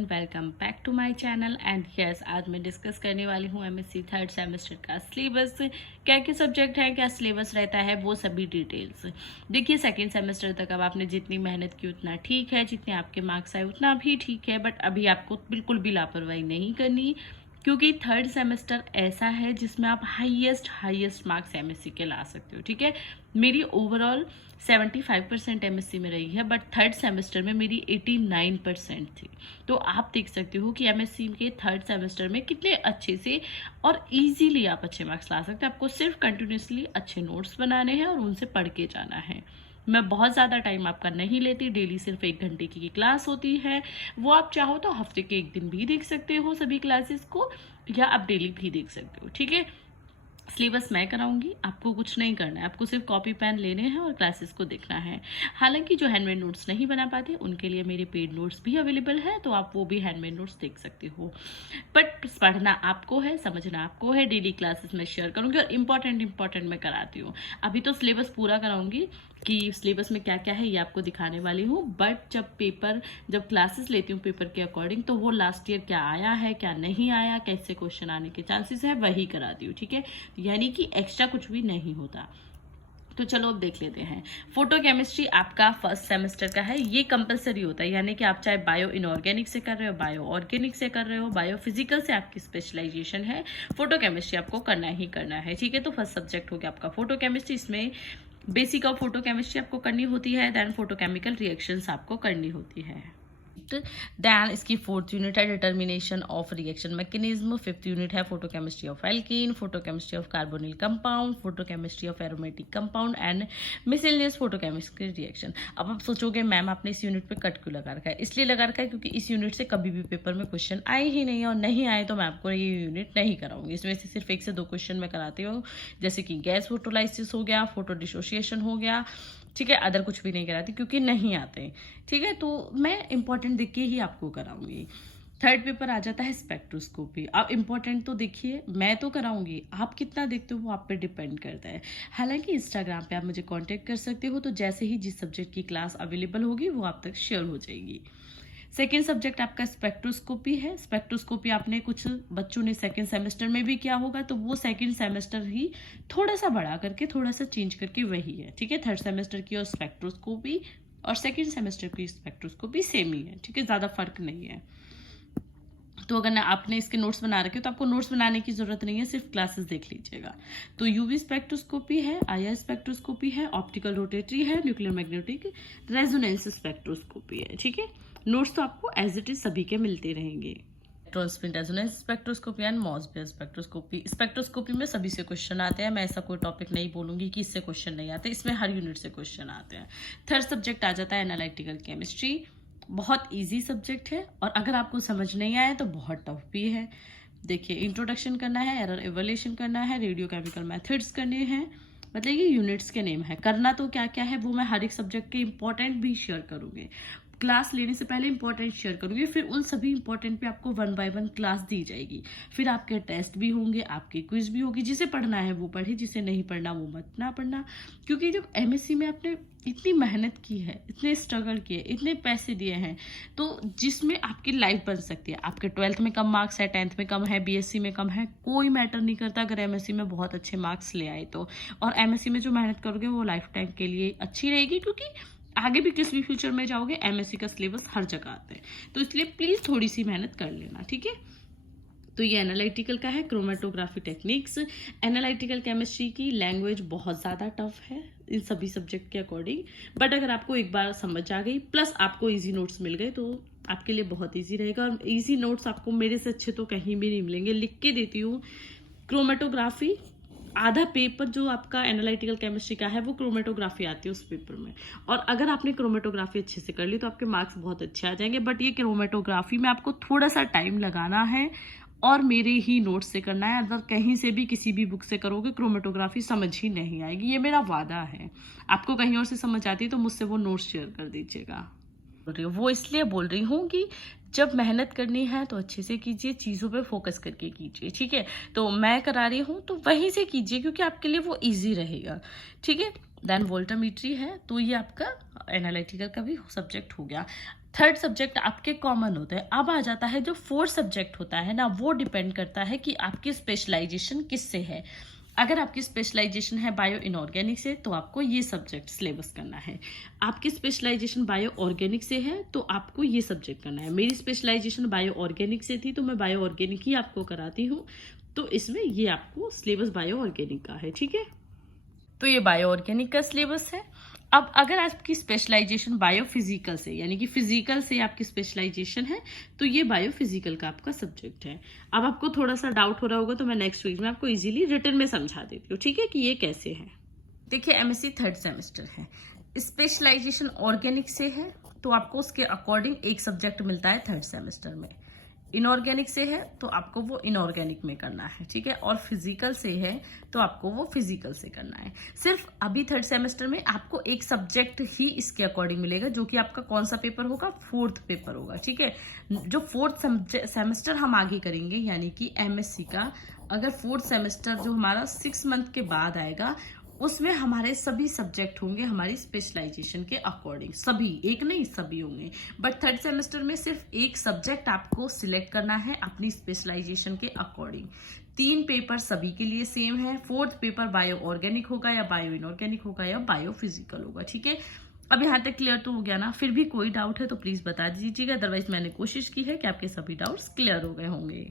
Everyone, welcome back to my channel. And yes, आज मैं discuss करने वाली हूँ एमएससी थर्ड सेमेस्टर का सिलेबस। क्या क्या सब्जेक्ट है, क्या सिलेबस रहता है, वो सभी डिटेल्स। देखिए, सेकंड सेमेस्टर तक अब आपने जितनी मेहनत की उतना ठीक है, जितने आपके मार्क्स आए उतना भी ठीक है, बट अभी आपको बिल्कुल भी लापरवाही नहीं करनी, क्योंकि थर्ड सेमेस्टर ऐसा है जिसमें आप हाईएस्ट मार्क्स एमएससी के ला सकते हो। ठीक है, मेरी ओवरऑल 75% एमएससी में रही है, बट थर्ड सेमेस्टर में मेरी 89% थी। तो आप देख सकते हो कि एमएससी के थर्ड सेमेस्टर में कितने अच्छे से और इजीली आप अच्छे मार्क्स ला सकते हैं। आपको सिर्फ कंटिन्यूसली अच्छे नोट्स बनाने हैं और उनसे पढ़ के जाना है। मैं बहुत ज़्यादा टाइम आपका नहीं लेती, डेली सिर्फ 1 घंटे की क्लास होती है। वो आप चाहो तो हफ्ते के 1 दिन भी देख सकते हो सभी क्लासेस को, या आप डेली भी देख सकते हो। ठीक है, सिलेबस मैं कराऊंगी, आपको कुछ नहीं करना है, आपको सिर्फ कॉपी पेन लेने हैं और क्लासेस को देखना है। हालांकि जो हैंडमेड नोट्स नहीं बना पाते उनके लिए मेरे पेड नोट्स भी अवेलेबल है, तो आप वो भी हैंडमेड नोट्स देख सकते हो। बट पढ़ना आपको है, समझना आपको है। डेली क्लासेस में शेयर करूंगी और इंपॉर्टेंट मैं कराती हूँ। अभी तो सिलेबस पूरा कराऊंगी कि सिलेबस में क्या क्या है ये आपको दिखाने वाली हूँ, बट जब क्लासेस लेती हूँ पेपर के अकॉर्डिंग, तो वो लास्ट ईयर क्या आया है, क्या नहीं आया, कैसे क्वेश्चन आने के चांसेस है, वही कराती हूँ। ठीक है, यानी कि एक्स्ट्रा कुछ भी नहीं होता। तो चलो अब देख लेते हैं। फोटो केमिस्ट्री आपका फर्स्ट सेमेस्टर का है, ये कंपलसरी होता है, यानी कि आप चाहे बायो इनऑर्गेनिक से कर रहे हो, बायो ऑर्गेनिक से कर रहे हो, बायो फिजिकल से आपकी स्पेशलाइजेशन है, फोटो केमिस्ट्री आपको करना ही करना है। ठीक है, तो फर्स्ट सब्जेक्ट हो गया आपका फोटो केमिस्ट्री। इसमें बेसिक ऑफ फोटो केमिस्ट्री आपको करनी होती है, देन फोटोकेमिकल रिएक्शंस आपको करनी होती है। देन इसकी 4th यूनिट है determination of reaction mechanism. 5th unit है photochemistry of alkene, photochemistry of carbonyl compound, photochemistry of aromatic compound and miscellaneous photochemistry reaction. अब आप सोचोगे मैम आपने इस यूनिट पे कट क्यों लगा रखा है? इसलिए लगा रखा है क्योंकि इस यूनिट से कभी भी पेपर में क्वेश्चन आए ही नहीं, और नहीं आए तो मैं आपको ये यूनिट नहीं कराऊंगी। इसमें से सिर्फ 1 से 2 क्वेश्चन मैं कराती हूँ, जैसे कि गैस फोटोलाइसिस हो गया, फोटो डिसोसिएशन हो गया। ठीक है, अदर कुछ भी नहीं कराती क्योंकि नहीं आते। ठीक है, तो मैं इंपॉर्टेंट देख के ही आपको कराऊंगी। थर्ड पेपर आ जाता है स्पेक्ट्रोस्कोपी। अब इंपॉर्टेंट तो देखिए, मैं तो कराऊंगी, आप कितना देखते हो वो आप पे डिपेंड करता है। हालांकि इंस्टाग्राम पे आप मुझे कांटेक्ट कर सकते हो, तो जैसे ही जिस सब्जेक्ट की क्लास अवेलेबल होगी वो आप तक शेयर हो जाएगी। सेकेंड सब्जेक्ट आपका स्पेक्ट्रोस्कोपी है। स्पेक्ट्रोस्कोपी आपने कुछ बच्चों ने सेकेंड सेमेस्टर में भी किया होगा, तो वो सेकेंड सेमेस्टर ही थोड़ा सा बढ़ा करके, थोड़ा सा चेंज करके वही है। ठीक है, थर्ड सेमेस्टर की और स्पेक्ट्रोस्कोपी और सेकेंड सेमेस्टर की स्पेक्ट्रोस्कोपी सेम ही है। ठीक है, ज़्यादा फर्क नहीं है। तो अगर आपने इसके नोट्स बना रखे हो तो आपको नोट्स बनाने की जरूरत नहीं है, सिर्फ क्लासेस देख लीजिएगा। तो यूवी स्पेक्ट्रोस्कोपी है, आईआर स्पेक्ट्रोस्कोपी है, ऑप्टिकल रोटेटरी है, न्यूक्लियर मैग्नेटिक रेजोनेंस स्पेक्ट्रोस्कोपी है। ठीक है, नोट्स तो आपको एज इट इज सभी के मिलते रहेंगे। Transmit resonance spectroscopy and Mossbauer spectroscopy. Spectroscopy में सभी से क्वेश्चन आते हैं, मैं ऐसा कोई टॉपिक नहीं बोलूंगी कि इससे क्वेश्चन नहीं आते, इसमें हर यूनिट से क्वेश्चन आते हैं। थर्ड सब्जेक्ट आ जाता है एनालिटिकल केमिस्ट्री। बहुत इजी सब्जेक्ट है, और अगर आपको समझ नहीं आया तो बहुत टफ भी है। देखिए, इंट्रोडक्शन करना है, एरर एवल्यूशन करना है, रेडियो केमिकल मेथड्स करने हैं, मतलब ये यूनिट्स के नेम है। करना तो क्या क्या है वो मैं हर एक सब्जेक्ट के इंपॉर्टेंट भी शेयर करूंगी। क्लास लेने से पहले इंपॉर्टेंट शेयर करूंगी, फिर उन सभी इंपॉर्टेंट पे आपको 1 बाय 1 क्लास दी जाएगी। फिर आपके टेस्ट भी होंगे, आपकी क्विज भी होगी। जिसे पढ़ना है वो पढ़े, जिसे नहीं पढ़ना वो मत ना पढ़ना। क्योंकि जब एमएससी में आपने इतनी मेहनत की है, इतने स्ट्रगल किए, इतने पैसे दिए हैं, तो जिसमें आपकी लाइफ बन सकती है। आपके 12th में कम मार्क्स है, 10th में कम है, बीएससी में कम है, कोई मैटर नहीं करता अगर एमएससी में बहुत अच्छे मार्क्स ले आए तो। और एमएससी में जो मेहनत करोगे वो लाइफ टाइम के लिए अच्छी रहेगी, क्योंकि आगे भी किस भी फ्यूचर में जाओगे एमएससी का सिलेबस हर जगह आता है। तो इसलिए प्लीज थोड़ी सी मेहनत कर लेना। ठीक है, तो ये एनालिटिकल का है। Chromatography techniques. एनालिटिकल केमिस्ट्री की लैंग्वेज बहुत ज़्यादा टफ है इन सभी सब्जेक्ट के अकॉर्डिंग, बट अगर आपको एक बार समझ आ गई, प्लस आपको इजी नोट्स मिल गए, तो आपके लिए बहुत इजी रहेगा। और इजी नोट्स आपको मेरे से अच्छे तो कहीं भी नहीं मिलेंगे। लिख के देती हूँ, क्रोमेटोग्राफी आधा पेपर जो आपका एनालिटिकल केमिस्ट्री का है वो क्रोमेटोग्राफी आती है उस पेपर में। और अगर आपने क्रोमेटोग्राफी अच्छे से कर ली तो आपके मार्क्स बहुत अच्छे आ जाएंगे। बट ये क्रोमेटोग्राफी में आपको थोड़ा सा टाइम लगाना है, और मेरे ही नोट्स से करना है। अगर कहीं से भी किसी भी बुक से करोगे क्रोमेटोग्राफी समझ ही नहीं आएगी, ये मेरा वादा है। आपको कहीं और से समझ आती है तो मुझसे वो नोट्स शेयर कर दीजिएगा। वो इसलिए बोल रही हूँ कि जब मेहनत करनी है तो अच्छे से कीजिए, चीज़ों पे फोकस करके कीजिए। ठीक है, तो मैं करा रही हूँ तो वहीं से कीजिए, क्योंकि आपके लिए वो इजी रहेगा। ठीक है, देन वोल्टामीट्री है, तो ये आपका एनालिटिकल का भी सब्जेक्ट हो गया। थर्ड सब्जेक्ट आपके कॉमन होते हैं। अब आ जाता है जो फोर्थ सब्जेक्ट होता है ना, वो डिपेंड करता है कि आपकी स्पेशलाइजेशन किससे है। अगर आपकी स्पेशलाइजेशन है बायो इनऑर्गेनिक से तो आपको ये सब्जेक्ट सिलेबस करना है। आपकी स्पेशलाइजेशन बायो ऑर्गेनिक से है तो आपको ये सब्जेक्ट करना है। मेरी स्पेशलाइजेशन बायो ऑर्गेनिक से थी तो मैं बायो ऑर्गेनिक ही आपको कराती हूँ, तो इसमें ये आपको सिलेबस बायो ऑर्गेनिक का है, ठीक है। तो ये बायो ऑर्गेनिक का सिलेबस है। अब अगर आपकी स्पेशलाइजेशन बायोफिजिकल से, यानी कि फिजिकल से आपकी स्पेशलाइजेशन है, तो ये बायोफिजिकल का आपका सब्जेक्ट है। अब आपको थोड़ा सा डाउट हो रहा होगा तो मैं नेक्स्ट वीक में आपको इजीली रिटर्न में समझा देती हूँ, ठीक है, कि ये कैसे है। देखिए एमएससी थर्ड सेमेस्टर है, स्पेशलाइजेशन ऑर्गेनिक से है तो आपको उसके अकॉर्डिंग एक सब्जेक्ट मिलता है थर्ड सेमेस्टर में। इनऑर्गेनिक से है तो आपको वो इनऑर्गेनिक में करना है, ठीक है। और फिजिकल से है तो आपको वो फिजिकल से करना है। सिर्फ अभी थर्ड सेमेस्टर में आपको एक सब्जेक्ट ही इसके अकॉर्डिंग मिलेगा, जो कि आपका कौन सा पेपर होगा, फोर्थ पेपर होगा, ठीक है। जो फोर्थ सेमेस्टर हम आगे करेंगे, यानी कि एमएससी का अगर फोर्थ सेमेस्टर जो हमारा 6 मंथ के बाद आएगा, उसमें हमारे सभी सब्जेक्ट होंगे हमारी स्पेशलाइजेशन के अकॉर्डिंग, सभी, एक नहीं सभी होंगे। बट थर्ड सेमेस्टर में सिर्फ एक सब्जेक्ट आपको सिलेक्ट करना है अपनी स्पेशलाइजेशन के अकॉर्डिंग। 3 पेपर सभी के लिए सेम है। फोर्थ पेपर बायो ऑर्गेनिक होगा या बायो इनऑर्गेनिक होगा या बायो फिजिकल होगा, ठीक है। अब यहाँ तक क्लियर तो हो गया ना। फिर भी कोई डाउट है तो प्लीज बता दीजिएगा, अदरवाइज मैंने कोशिश की है कि आपके सभी डाउट्स क्लियर हो गए होंगे।